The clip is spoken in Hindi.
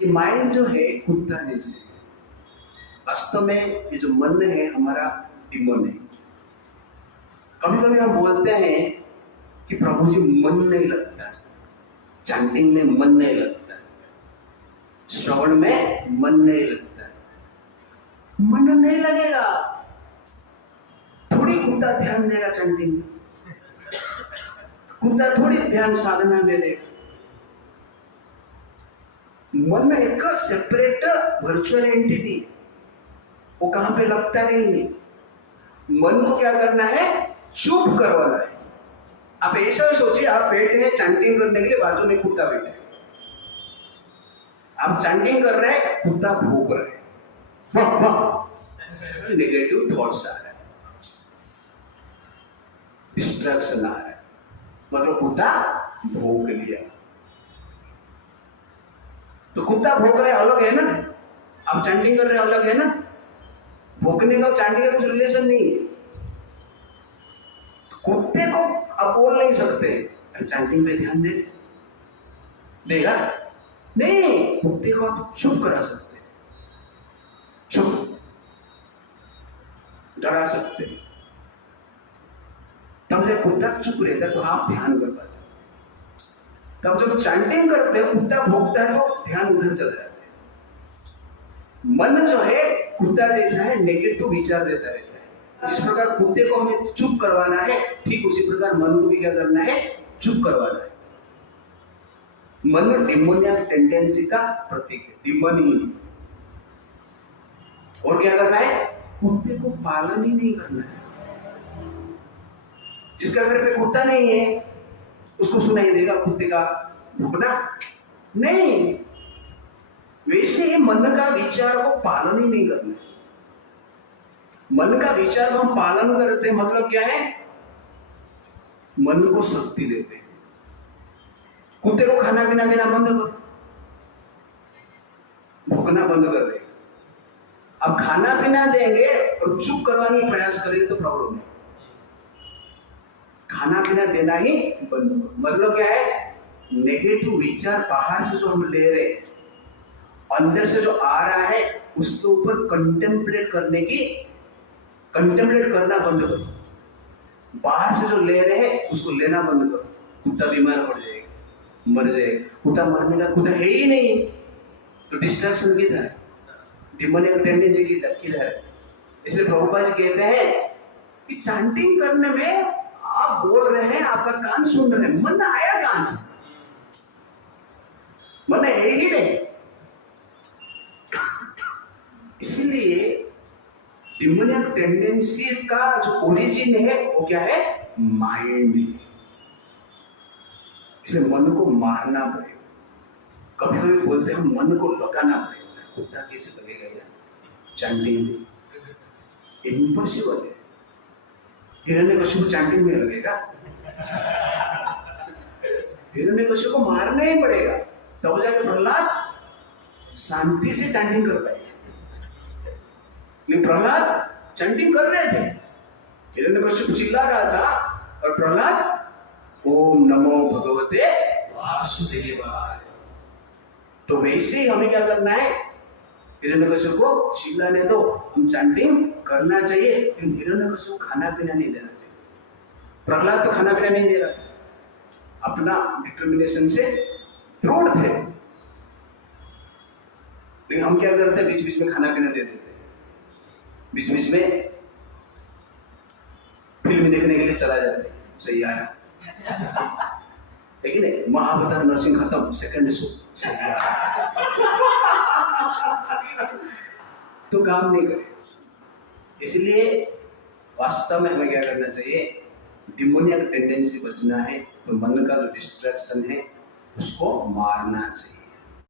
ये माइंड जो है कुत्ता जैसे, वास्तव में ये जो मन है हमारा डिमोन है। कभी कभी हम बोलते हैं कि प्रभु जी मन नहीं लगता, चैंटिंग में मन नहीं लगता, श्रवण में मन नहीं लगता। मन नहीं लगेगा, थोड़ी कुत्ता ध्यान देगा चैंटिंग में, कुत्ता थोड़ी ध्यान साधना में देगा। मन एक सेपरेट वर्चुअल एंटिटी, वो कहां पे लगता नहीं है। मन को क्या करना है, चुप करवाना है। आप ऐसा सोचिए, आप बैठे हैं चैंटिंग करने के लिए, बाजू में कुत्ता बैठा है, आप चैंटिंग कर रहे हैं, कुत्ता भौंक रहा है, नेगेटिव थॉट्स आ रहे हैं, डिस्ट्रैक्शन आ रहा है, मतलब कुत्ता भौंक लिया। तो कुत्ता भौंक रहे अलग है ना, आप चैंटिंग कर रहे अलग है ना। भौंकने का चैंटिंग का कुछ रिलेशन नहीं है। कुत्ते को आप बोल नहीं सकते चैंटिंग पे ध्यान दे, देगा नहीं। कुत्ते को आप चुप करा सकते, चुप डरा सकते, तब जब कुत्ता चुप रहता तो आप ध्यान कर पाते। तब जब चैंटिंग करते हो कुत्ता भौंकता है तो ध्यान उधर चला जाता है। मन जो है कुत्ता जैसा है, नेगेटिव विचार देता रहता है। जिस प्रकार कुत्ते को हमें चुप करवाना है, ठीक उसी प्रकार मन को भी क्या करना है, चुप करवाना है। मन डिमोनियक टेंडेंसी का प्रतीक है, डिमोनी। और क्या करना है, कुत्ते को पालन ही नहीं करना है। जिसका घर पे कुत्ता नहीं है उसको सुनाई देगा कुत्ते का भौंकना नहीं। वैसे ही मन का विचार को पालन ही नहीं करना है। मन का विचार को हम पालन करते हैं, मतलब क्या है, मन को शक्ति देते हैं। कुत्ते को खाना पीना देना बंद करो, भौंकना बंद कर देगा। अब खाना पीना देंगे और चुप करवाने का प्रयास करेंगे तो प्रॉब्लम है। खाना पीना देना ही बंद करो, मतलब क्या है, नेगेटिव विचार बाहर से जो हम ले रहे हैं, अंदर से जो आ रहा है उसके ऊपर कंटेम्पलेट करना बंद करो। बाहर से जो ले रहे हैं उसको लेना बंद करो। कुत्ता बीमार पड़ जाएगा, मर जाएगा। कुत्ता मरने का कुत्ता है ही नहीं, तो डिस्ट्रैक्शन किधर है, डिमोनियक टेंडेंसी किधर है। इसलिए प्रभुपाद जी कहते हैं कि चैंटिंग करने में आप बोल रहे हैं, आपका कान सुन रहे हैं, मन आया कहां से, मन है ही नहीं। इसीलिए डिमोनियक टेंडेंसी का जो ओरिजिन है वो क्या है, माइंड है। इसलिए मन को मारना पड़ेगा। कभी कभी बोलते हैं मन को लगाना पड़ेगा। कुत्ता कैसे लगेगा यार चैंटिंग में, इम्पॉसिबल है। हिरण्यकश्यप चैंटिंग में लगेगा, हिरण्यकश्यप को मारना ही पड़ेगा, तब जाके प्रहलाद शांति से चैंटिंग कर पाएगा। लेकिन प्रहलाद चैंटिंग कर रहे थे, हिरण्यकश्यप चिल्ला रहा था और प्रहलाद ओम नमो भगवते वासुदेवाय। तो वैसे ही हमें क्या करना है, हिरण्यकश्यप को चिल्लाने दो, हम चैंटिंग करना चाहिए, लेकिन हिरण्यकश्यप को खाना पीना नहीं देना चाहिए। प्रहलाद तो खाना पीना नहीं दे रहा था, अपना डिटर्मिनेशन से दृढ़ थे। लेकिन हम क्या करते हैं, बीच बीच में खाना पीना दे देते हैं, बीच बीच में फिल्म देखने के लिए चला जाते हैं, सही आया लेकिन महाअवतार नरसिंह खत्म, सेकंड शो सही आया तो काम नहीं करे। इसलिए वास्तव में हमें क्या करना चाहिए, डिमोनियक टेंडेंसी बचना है तो मन का जो डिस्ट्रैक्शन है उसको मारना चाहिए।